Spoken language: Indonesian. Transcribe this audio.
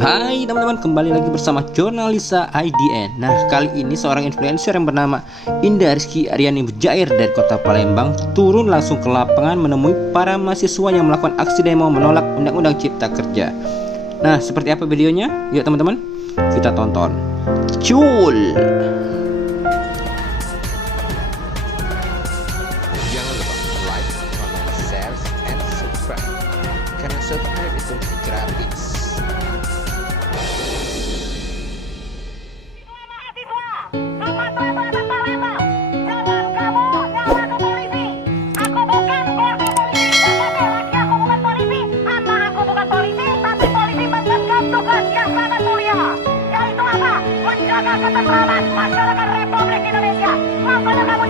Hai teman-teman, kembali lagi bersama Jurnalisa IDN. Nah, kali ini seorang influencer yang bernama Indah Rizky Aryani Mujair dari kota Palembang turun langsung ke lapangan menemui para mahasiswa yang melakukan aksi demo menolak Undang-Undang Cipta Kerja. Nah, seperti apa videonya? Yuk teman-teman, kita tonton. Cul! Jangan lupa like, comment, share, and subscribe. Karena subscribe itu gratis. Menjaga ketentraman masyarakat Republik Indonesia. Makanya kamu